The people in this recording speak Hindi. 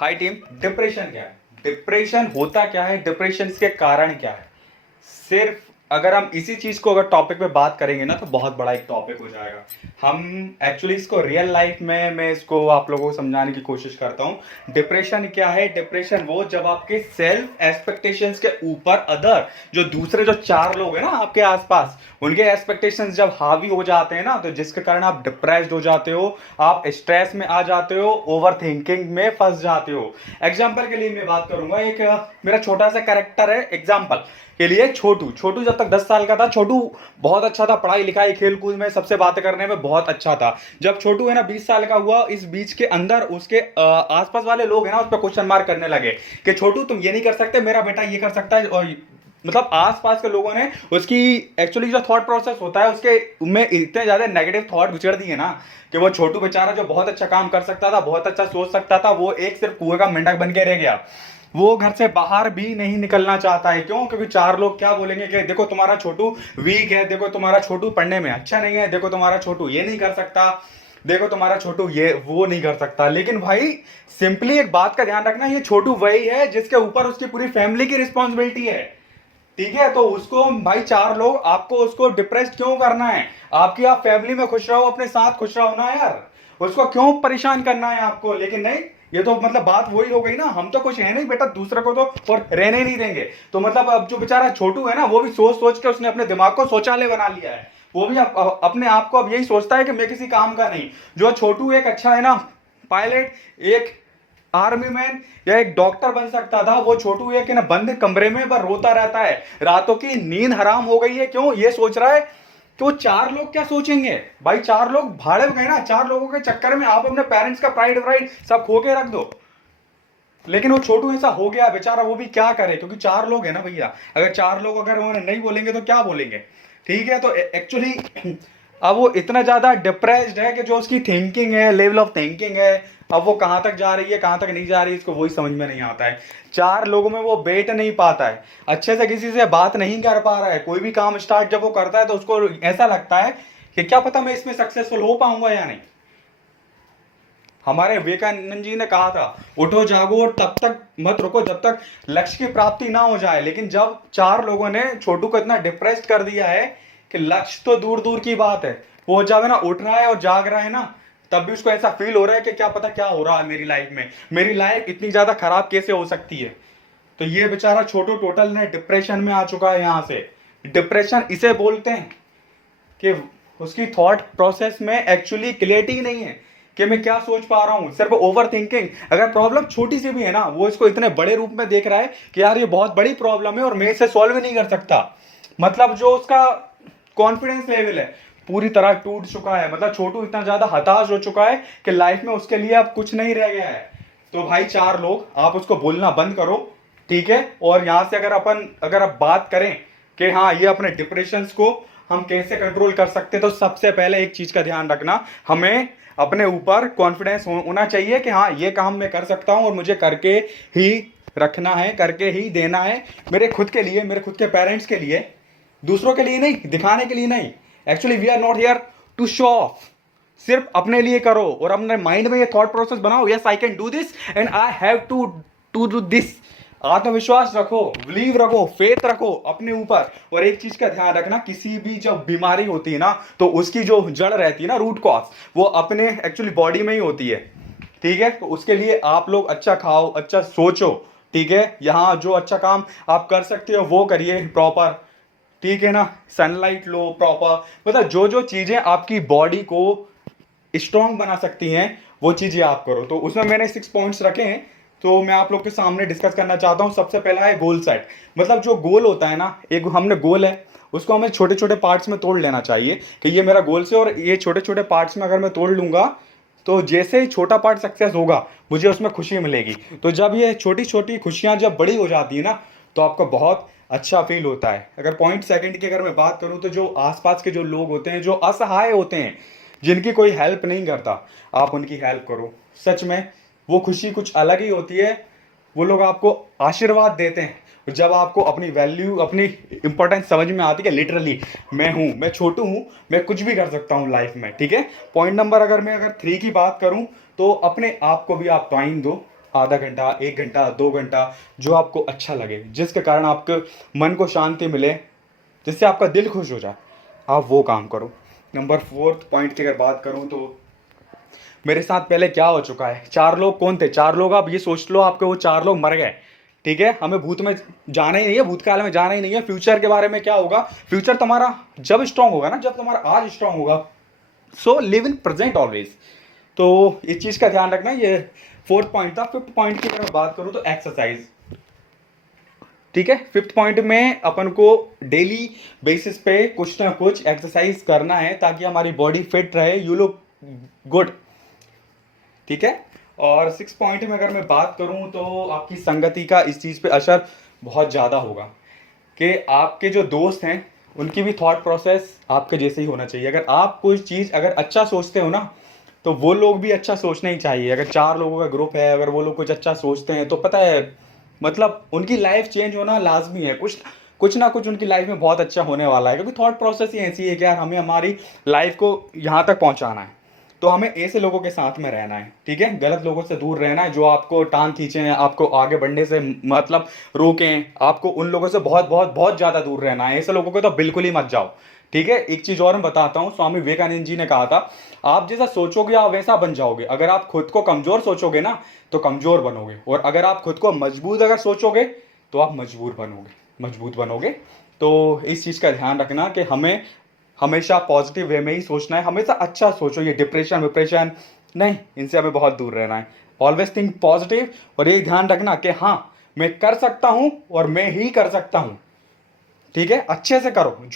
हाई टीम, डिप्रेशन क्या है, डिप्रेशन होता क्या है, डिप्रेशन के कारण क्या है। सिर्फ अगर हम इसी चीज को अगर टॉपिक पे बात करेंगे ना तो बहुत बड़ा एक टॉपिक हो जाएगा। हम एक्चुअली इसको रियल लाइफ में मैं इसको आप लोगों को समझाने की कोशिश करता हूँ। डिप्रेशन क्या है, डिप्रेशन वो जब आपके सेल्फ एक्सपेक्टेशंस के ऊपर अदर जो दूसरे जो चार लोग हैं ना आपके आसपास, उनके एक्सपेक्टेशंस जब हावी हो जाते हैं ना, तो जिसके कारण आप डिप्रेस्ड हो जाते हो, आप स्ट्रेस में आ जाते हो, ओवर थिंकिंग में फंस जाते हो। एग्जाम्पल के लिए मैं बात करूंगा, एक मेरा छोटा सा करेक्टर है एग्जाम्पल के लिए, छोटू। छोटू जब तक 10 साल का था, छोटू बहुत अच्छा था, पढ़ाई लिखाई खेल कूद में सबसे बातें करने में बहुत अच्छा था। जब छोटू है ना 20 साल का हुआ, इस बीच के अंदर उसके आसपास वाले लोग हैं ना उस पर क्वेश्चन मार्क करने लगे कि छोटू तुम ये नहीं कर सकते, मेरा बेटा ये कर सकता है। और मतलब आसपास के लोगों ने उसकी एक्चुअली जो थॉट प्रोसेस होता है उसके में इतने ज्यादा नेगेटिव थॉट गुजर दिए ना कि वो छोटू बेचारा जो बहुत अच्छा काम कर सकता था, बहुत अच्छा सोच सकता था, वो एक सिर्फ कुएं का मेंढक बन के रह गया। वो घर से बाहर भी नहीं निकलना चाहता है। क्यों? क्योंकि चार लोग क्या बोलेंगे कि देखो तुम्हारा छोटू वीक है, देखो तुम्हारा छोटू पढ़ने में अच्छा नहीं है, देखो तुम्हारा छोटू ये नहीं कर सकता, देखो तुम्हारा छोटू ये वो नहीं कर सकता। लेकिन भाई सिंपली एक बात का ध्यान रखना, ये छोटू वही है जिसके ऊपर उसकी पूरी फैमिली की रिस्पॉन्सिबिलिटी है। ठीक है, तो उसको भाई चार लोग आपको उसको डिप्रेस्ड क्यों करना है? आपकी आप फैमिली में खुश रहो, अपने साथ खुश रहो ना यार, उसको क्यों परेशान करना है आपको? लेकिन नहीं, ये तो मतलब बात वही हो गई ना, हम तो कुछ है नहीं बेटा, दूसरे को तो और रहने ही नहीं देंगे। तो मतलब अब जो बेचारा छोटू है ना, वो भी सोच सोच के उसने अपने दिमाग को शौचालय बना लिया है। वो भी अपने आप को अब यही सोचता है कि मैं किसी काम का नहीं। जो छोटू एक अच्छा है ना पायलट, एक आर्मी मैन या एक डॉक्टर बन सकता था, वो छोटू एक ना बंद कमरे में पर रोता रहता है, रातों की नींद हराम हो गई है। क्यों? ये सोच रहा है कि वो चार लोग क्या सोचेंगे। भाई चार लोग भाड़े में गए ना, चार लोगों के चक्कर में आप अपने पेरेंट्स का प्राइड व्राइड सब खो के रख दो। लेकिन वो छोटू ऐसा हो गया बेचारा, वो भी क्या करे, क्योंकि चार लोग है ना भैया। अगर चार लोग अगर उन्हें नहीं बोलेंगे तो क्या बोलेंगे? ठीक है, तो एक्चुअली अब वो इतना ज्यादा डिप्रेस्ड है कि जो उसकी थिंकिंग है, लेवल ऑफ थिंकिंग है, अब वो कहां तक जा रही है कहां तक नहीं जा रही है, इसको वही समझ में नहीं आता है। चार लोगों में वो बैठ नहीं पाता है, अच्छे से किसी से बात नहीं कर पा रहा है। कोई भी काम स्टार्ट जब वो करता है तो उसको ऐसा लगता है कि क्या पता मैं इसमें सक्सेसफुल हो पाऊंगा या नहीं। हमारे विवेकानंद जी ने कहा था, उठो जागो और तब तक मत रुको जब तक लक्ष्य की प्राप्ति ना हो जाए। लेकिन जब चार लोगों ने छोटू को इतना डिप्रेस्ड कर दिया है कि लक्ष्य तो दूर दूर की बात है, वो जब है ना उठ रहा है और जाग रहा है ना, तब भी उसको ऐसा फील हो रहा है कि क्या पता क्या हो रहा है मेरी लाइफ में, मेरी लाइफ इतनी ज्यादा खराब कैसे हो सकती है। तो ये बेचारा छोटू टोटल ने डिप्रेशन में आ चुका है। यहां से डिप्रेशन इसे बोलते हैं कि उसकी थॉट प्रोसेस में एक्चुअली क्लियरिटी नहीं है कि मैं क्या सोच पा रहा हूं, सिर्फ ओवर थिंकिंग। अगर प्रॉब्लम छोटी सी भी है ना, वो इसको इतने बड़े रूप में देख रहा है कि यार ये बहुत बड़ी प्रॉब्लम है और मैं इसे सॉल्व नहीं कर सकता। मतलब जो उसका कॉन्फिडेंस लेवल है पूरी तरह टूट चुका है। मतलब छोटू इतना ज्यादा हताश हो चुका है कि लाइफ में उसके लिए अब कुछ नहीं रह गया है। तो भाई चार लोग आप उसको बोलना बंद करो, ठीक है। और यहां से अगर आप बात करें कि हाँ ये अपने डिप्रेशन को हम कैसे कंट्रोल कर सकते हैं, तो सबसे पहले एक चीज का ध्यान रखना, हमें अपने ऊपर कॉन्फिडेंस होना चाहिए कि हाँ ये काम मैं कर सकता हूं और मुझे करके ही रखना है, करके ही देना है, मेरे खुद के लिए, मेरे खुद के पेरेंट्स के लिए, दूसरों के लिए नहीं, दिखाने के लिए नहीं। Actually we are not here to show off. सिर्फ अपने लिए करो और अपने माइंड में ये थॉट प्रोसेस बनाओ, yes I can do this and I have to do this. आत्मविश्वास रखो, बिलीव रखो, फेथ रखो अपने ऊपर। और एक चीज का ध्यान रखना, किसी भी जब बीमारी होती है ना, तो उसकी जो जड़ रहती है ना, रूट कॉज, वो अपने एक्चुअली बॉडी में ही होती है। ठीक है, तो उसके लिए आप लोग अच्छा खाओ, अच्छा सोचो। ठीक है, यहाँ जो अच्छा काम आप कर सकते हो वो करिए प्रॉपर। ठीक है ना, सनलाइट लो प्रॉपर। मतलब जो जो चीजें आपकी बॉडी को स्ट्रांग बना सकती हैं वो चीजें आप करो। तो उसमें मैंने 6 पॉइंट्स रखे हैं, तो मैं आप लोग के सामने डिस्कस करना चाहता हूं। सबसे पहला है गोल सेट। मतलब जो गोल होता है ना, एक हमने गोल है, उसको हमें छोटे छोटे पार्ट्स में तोड़ लेना चाहिए कि ये मेरा गोल से, और ये छोटे छोटे पार्ट्स में अगर मैं तोड़ लूंगा तो जैसे ही छोटा पार्ट सक्सेस होगा मुझे उसमें खुशी मिलेगी। तो जब ये छोटी छोटी खुशियां जब बड़ी हो जाती है ना, तो आपको बहुत अच्छा फील होता है। अगर पॉइंट सेकंड की अगर मैं बात करूं, तो जो आसपास के जो लोग होते हैं, जो असहाय होते हैं, जिनकी कोई हेल्प नहीं करता, आप उनकी हेल्प करो। सच में वो खुशी कुछ अलग ही होती है। वो लोग आपको आशीर्वाद देते हैं जब आपको अपनी वैल्यू, अपनी इंपॉर्टेंस समझ में आती है। लिटरली मैं हूं, मैं छोटू हूं, मैं कुछ भी कर सकता हूं लाइफ में। ठीक है, पॉइंट नंबर अगर 3 की बात करूं, तो अपने आप को भी आप टाइम दो। आधा घंटा, 1 घंटा, 2 घंटा, जो आपको अच्छा लगे, जिसके कारण आपके मन को शांति मिले, जिससे आपका दिल खुश हो जाए, आप वो काम करो। नंबर 4th पॉइंट की अगर बात करूं तो मेरे साथ पहले क्या हो चुका है। 4 लोग कौन थे? 4 लोग, आप ये सोच लो आपके वो 4 लोग मर गए, ठीक है। हमें भूत में जाना ही नहीं है, भूतकाल में जाना ही नहीं है। फ्यूचर के बारे में क्या होगा, फ्यूचर तुम्हारा जब स्ट्रांग होगा ना, जब तुम्हारा आज स्ट्रांग होगा। So live in present always. तो इस चीज का ध्यान रखना। ये 4th पॉइंट था। 5th पॉइंट की अगर मैं बात करूं तो एक्सरसाइज, ठीक है। 5th पॉइंट में अपन को डेली बेसिस पे कुछ ना कुछ एक्सरसाइज करना है ताकि हमारी बॉडी फिट रहे, यू लुक गुड, ठीक है। और 6 पॉइंट में अगर मैं बात करूं तो आपकी संगति का इस चीज पे असर बहुत ज्यादा होगा कि आपके जो दोस्त हैं उनकी भी थॉट प्रोसेस आपके जैसे ही होना चाहिए। अगर आप कोई चीज अगर अच्छा सोचते हो ना, तो वो लोग भी अच्छा सोचना ही चाहिए। अगर 4 लोगों का ग्रुप है, अगर वो लोग कुछ अच्छा सोचते हैं तो पता है मतलब उनकी लाइफ चेंज होना लाजमी है। कुछ ना कुछ उनकी लाइफ में बहुत अच्छा होने वाला है, क्योंकि थॉट प्रोसेस ही ऐसी है कि यार हमें हमारी लाइफ को यहाँ तक पहुँचाना है। तो हमें ऐसे लोगों के साथ में रहना है, ठीक है। गलत लोगों से दूर रहना है जो आपको टांग खींचे, आपको आगे बढ़ने से मतलब रोकें। आपको उन लोगों से बहुत बहुत बहुत ज्यादा दूर रहना है। ऐसे लोगों को तो बिल्कुल ही मत जाओ, ठीक है। एक चीज और मैं बताता हूँ, स्वामी विवेकानंद जी ने कहा था, आप जैसा सोचोगे आप वैसा बन जाओगे। अगर आप खुद को कमजोर सोचोगे ना तो कमजोर बनोगे, और अगर आप खुद को मजबूत अगर सोचोगे तो आप मजबूत बनोगे। तो इस चीज का ध्यान रखना कि हमें हमेशा पॉजिटिव वे में ही सोचना है। हमेशा अच्छा सोचो, ये डिप्रेशन विप्रेशन नहीं, इनसे हमें बहुत दूर रहना है। ऑलवेज थिंक पॉजिटिव, और ये ध्यान रखना कि हाँ मैं कर सकता हूं और मैं ही कर सकता हूं, ठीक है। अच्छे से करो।